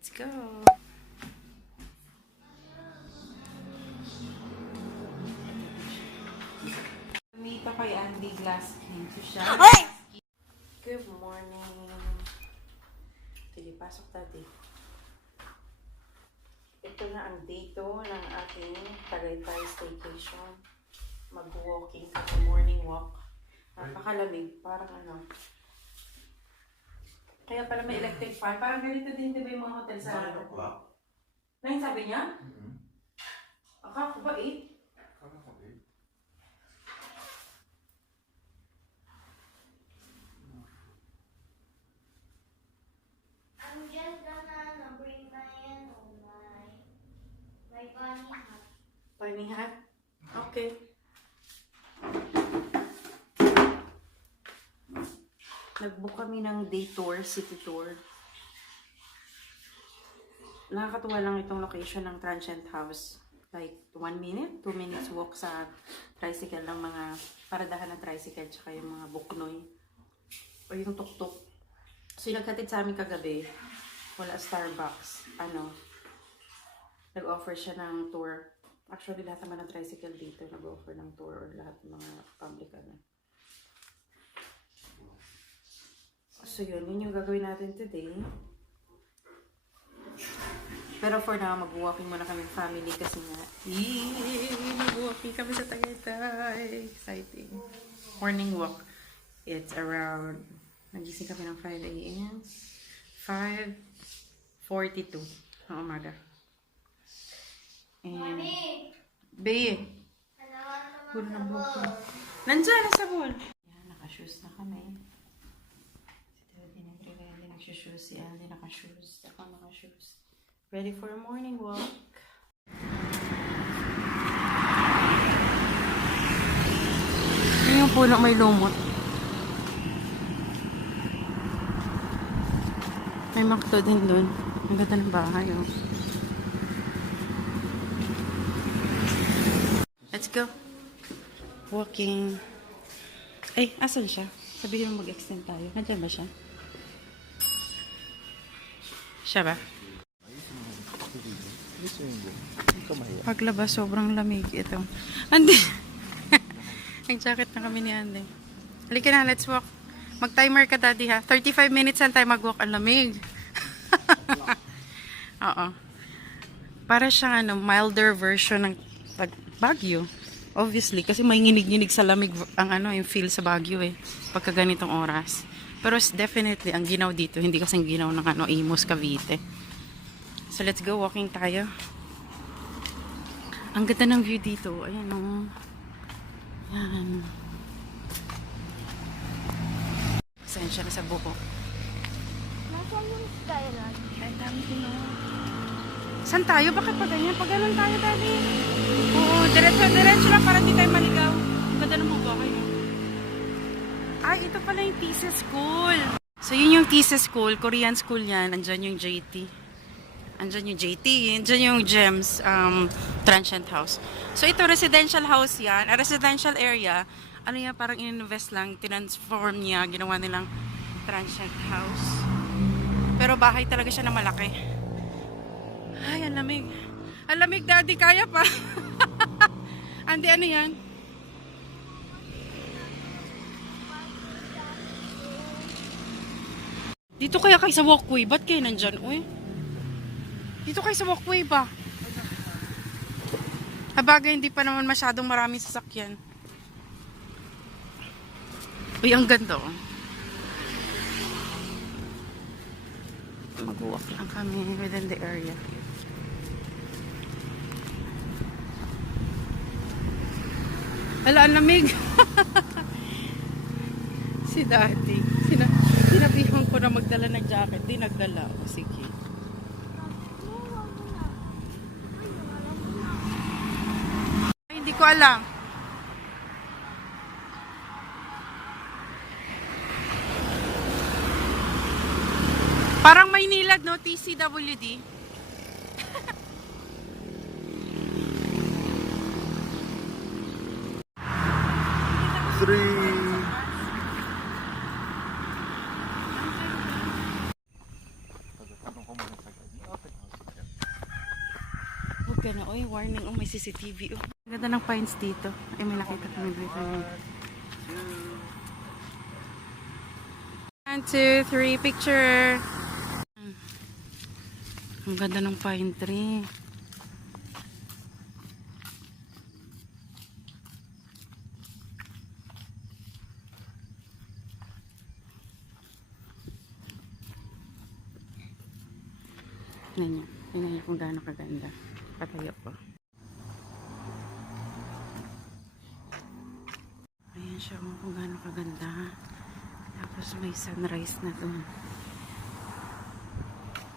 Let's go. Tumito kay Andy Glaskin. So siya. Good morning. Sige, pasok tadi. Ito na ang day 2 ng ating Tagaytay staycation. Mag-walking kami, morning walk. Napakalamig, parang ano. Kaya pala may electric fan. Parang ganito din diba yung mga hotel sa... 9 o'clock? 9 sabi niya? Akala ko ba 8? Akala ko 8. I'm just gonna bring my bunny hat. Bunny hat? Okay. Nag-book kami ng day tour, city tour. Nakakatuwa lang itong location ng transient house. Like 1 minute, 2 minutes walk sa tricycle ng mga paradahan ng tricycle tsaka yung mga buknoy. O yung tuk-tuk. So yung naghatid sa amin kagabi, wala Starbucks. Nag-offer siya ng tour. Actually, lahat naman ng tricycle dito nag-offer ng tour or lahat ng mga public So yun yung gagawin natin today. Pero for now, mag-walking muna kami family kasi nga, mag-walking kami sa Tagaytay. Exciting. Morning walk. It's around, nagising kami ng 5 a.m. 5:42 ng umaga. And, Mommy! babe, Kailangan hulo ng naman buhok ko. sabon. Nandiyan, nasa sabon. Yan, naka-shoes na kami. Si Teddy nagre-ready, nag-shoes. Si Andy naka-shoes. Ako naka-shoes. Ready for a morning walk. Yun yung puno may lumot. May makto din dun. Ang ganda ng bahay, oh. Let's go. Walking. Ay, asan siya? Sabihin mo mag-extend tayo. Nandiyan ba siya? Siya ba? Paglabas, sobrang lamig ito. Andy! Nag-jacket na kami ni Andy. Halika na, let's walk. Mag-timer ka, daddy, ha? 35 minutes lang tayo mag-walk. Ang lamig. Oo. Para siyang milder version ng Baguio. Obviously, kasi may nginig-nginig sa lamig ang yung feel sa Baguio eh. Pagka ganitong oras. Pero definitely, ang ginaw dito, hindi kasing ginaw ng Imus, Cavite. So, let's go. Walking tayo. Ang ganda ng view dito. Ayan, oh. Ayan. Pasensya na sa buko. Nasaan yung skyline? Ay, dami din, oh. Saan tayo? Bakit pa ganyan? Pag ganun tayo, daddy. Oo, diretso lang para di tayo maligaw. Ang ganda ng mga bahay, oh. Ay, ito pala yung thesis school. So, yun yung thesis school. Korean school yan. Andyan yung JT. Andyan yung JT. Andyan yung GEMS transient house. So, ito residential house yan. A residential area. Ano yan? Parang in-invest lang. Tinransform niya. Ginawa nilang transient house. Pero bahay talaga siya na malaki. Ay, ang lamig. Ang lamig, daddy. Kaya pa. Andi, ano yan? Dito kaya kayo sa walkway. Ba't kayo nandyan? Uy. Dito kayo sa walkway ba? Habagay, hindi pa naman masyadong maraming sasakyan. Uy, ang ganda, oh. Mag-walk lang kami within the area. Hala, ang lamig. Si daddy. Sinabihan ko na magdala ng jacket. Di nagdala. O, sige. Ay, hindi ko alam. Parang Maynilad, no? TCWD. Three. ka na. Uy, warning. Oh, may CCTV. Oh. Ganda ng pines dito. Ay, may nakita kami dito. 1, 2, 3, picture. Ang ganda ng pine tree. Tingnan niyo kung gaano kaganda. Patayo po. Ayan siya kung gaano kaganda. Tapos may sunrise na doon.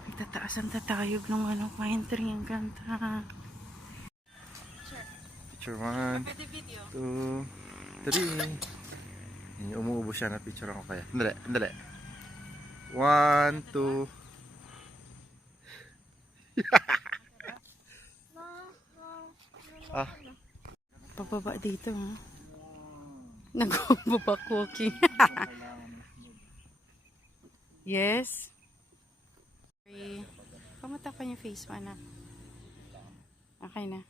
May tataasan tatayog ng pine tree. Ang ganda. Picture 1, 2, 3. Yung umuubos siya na picture ako kaya. Dali. 1, 2. Ah, Pababa dito, ha? Nag-bubak walking. Yes. Pamatapan yung face mo, anak. Okay na.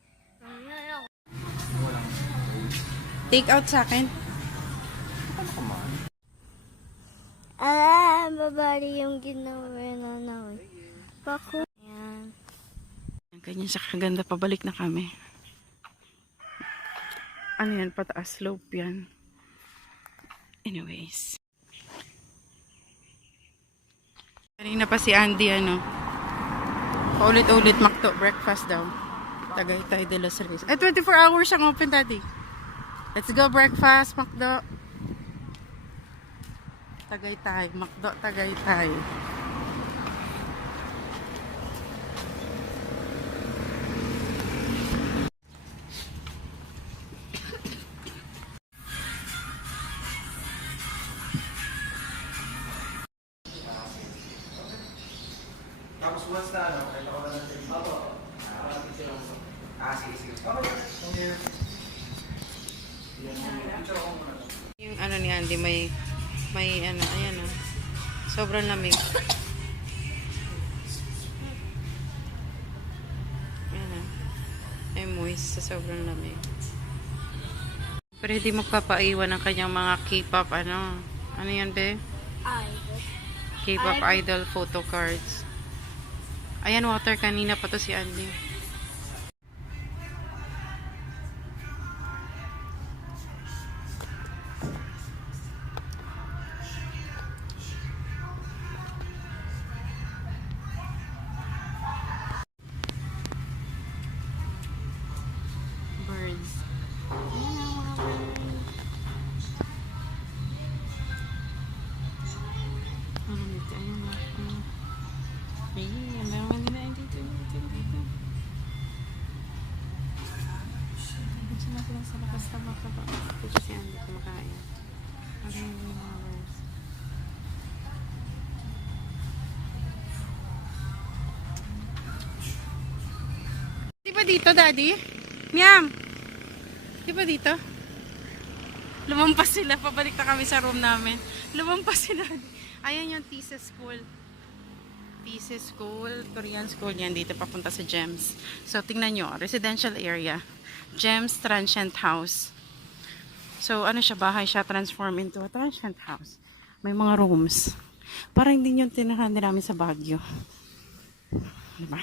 Take out sa akin. Babali yung ginawa na Paku. Yan. Ganyan siya kaganda. Pabalik na kami. Ano yan? Pataas slope yan. Anyways. Kanina pa si Andy, paulit-ulit McDo breakfast daw. Tagaytay de los Reyes. 24 hours siyang open, daddy. Let's go breakfast, McDo. Tagaytay, McDo Tagaytay. tapos once na kailangan ko na natin. Sige. Yung ni Andy, may ayan sobrang lamig. Ayan ay moist sa sobrang lamig. Pero hindi magpapaiwan ang kanyang mga K-pop, ano yan, be? K-pop idol photo cards. Ayan, water kanina pa to si Andy. Birds. Sa lakas na makaba. Ito si Andy kumakain. Di ba dito, daddy? Miam! Di ba dito? Lumampas sila. Pabalik na kami sa room namin. Lumampas sila. Ayan yung thesis school. Thesis school, Korean school yan. Dito papunta sa GEMS. So, tingnan nyo. Residential area. GEMS Transient House. So, ano siya? Bahay siya transform into a transient house. May mga rooms. Parang hindi yung tinahan namin sa Baguio. Diba?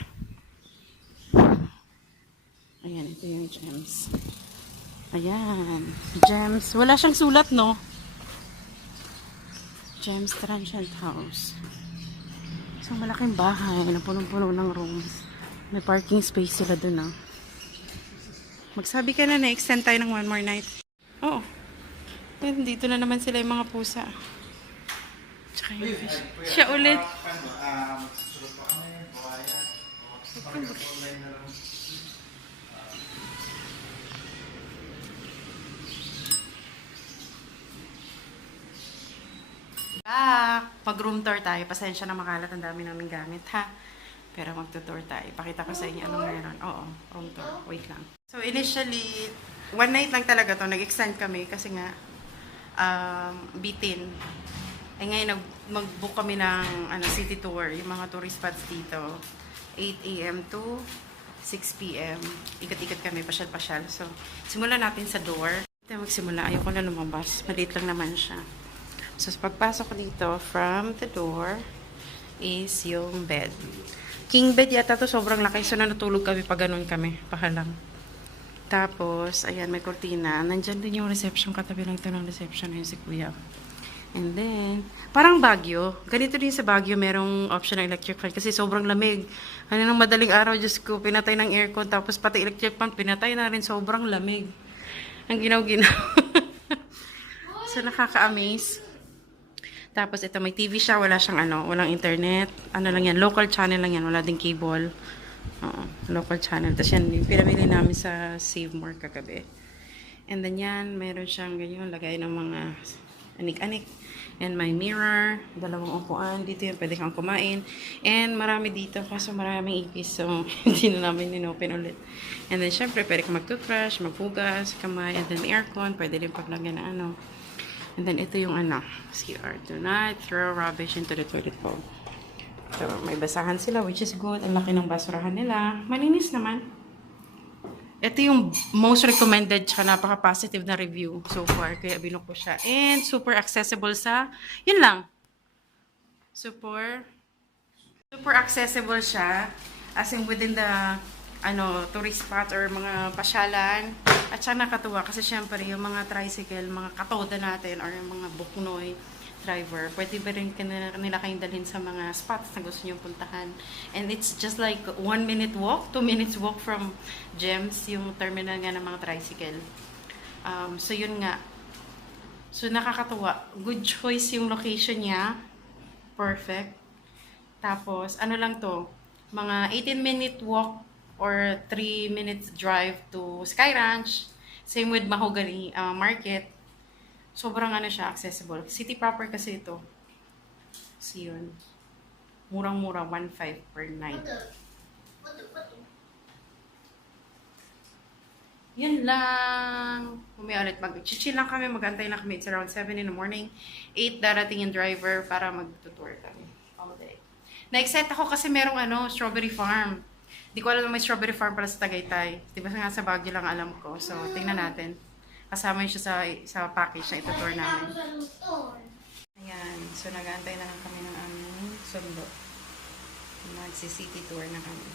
Ayan, ito yung GEMS. Ayan. GEMS. Wala siyang sulat, no? GEMS Transient House. So, malaking bahay na punong-puno ng rooms. May parking space sila dun, ah. Magsabi ka na extend tayo ng one more night. Oo. Yan, dito na naman sila yung mga pusa. Tsaka yung fish. Siya ulit. Back! Pag-room tour tayo. Pasensya na makalat. Ang dami namin gamit, ha? Pero magtutour tayo. Pakita ko sa inyo anong meron. Oo, room tour. Wait lang. So, initially, one night lang talaga to. Nag-extend kami kasi nga, bitin. Eh ngayon, mag-book kami ng city tour. Yung mga tourist spots dito. 8 a.m. to 6 p.m. Ikot-ikot kami, pasyal-pasyal. So, simulan natin sa door. Ito magsimula. Ayoko na lumabas. Maliit lang naman siya. So, pagpasok ko dito, from the door, is yung bed. King bed yata to, sobrang laki. So, natulog kami pag ganun kami. Pahalang. Tapos, ayan, may kortina. Nandyan din yung reception. Katabi lang ito ng reception. Ayun si Kuya. And then, parang Baguio. Ganito din sa Baguio, merong option ng electric fan kasi sobrang lamig. Ano nang madaling araw, Diyos ko, pinatay ng aircon. Tapos pati electric fan, pinatay na rin. Sobrang lamig. Ang ginaw-ginaw. So, nakaka-amaze. Tapos ito may TV siya, wala siyang walang internet. Ano lang yan, local channel lang yan, wala ding cable. Local channel. Tapos yan, yung pinamili namin sa Save More kagabi. And then yan, meron siyang ganyan, lagay ng mga anik-anik. And my mirror, dalawang upuan. Dito yan, pwede kang kumain. And marami dito, kaso maraming ipis. So, hindi na namin in-open ulit. And then, syempre, pwede kang mag-toothbrush, maghugas, kamay. And then, aircon, pwede din paglagyan na And then, ito yung CR. Do not throw rubbish into the toilet bowl. So, may basahan sila, which is good. Ang laki ng basurahan nila. Malinis naman. Ito yung most recommended siya. Napaka-positive na review so far. Kaya binuk ko siya. And super accessible sa... Yun lang. Super accessible siya. As in within the tourist spot or mga pasyalan. At siya nakatuwa kasi syempre yung mga tricycle, mga katoda natin or yung mga buknoy driver, pwede ba rin nila kayong dalhin sa mga spots na gusto nyo puntahan. And it's just like 1 minute walk, 2 minutes walk from GEMS, yung terminal nga ng mga tricycle. So yun nga. So nakakatuwa. Good choice yung location niya. Perfect. Tapos, ano lang to, mga 18-minute walk or 3 minutes drive to Sky Ranch. Same with Mahogany Market. Sobrang siya, accessible. City proper kasi ito. So yun. Murang-mura, 1.5 per night. Yun lang. Ulit mag-chill lang kami, mag-antay lang kami. It's around 7 in the morning. 8 darating yung driver para mag-tour kami. All day. Na-excite ako kasi merong strawberry farm. Di ko alam na may strawberry farm para sa Tagaytay. Di ba nga sa Baguio lang alam ko. So, tingnan natin. Kasama yun siya sa package na ito-tour namin. Ayan. So, nag-aantay na lang kami ng aming sundo. Magsi-city tour na kami.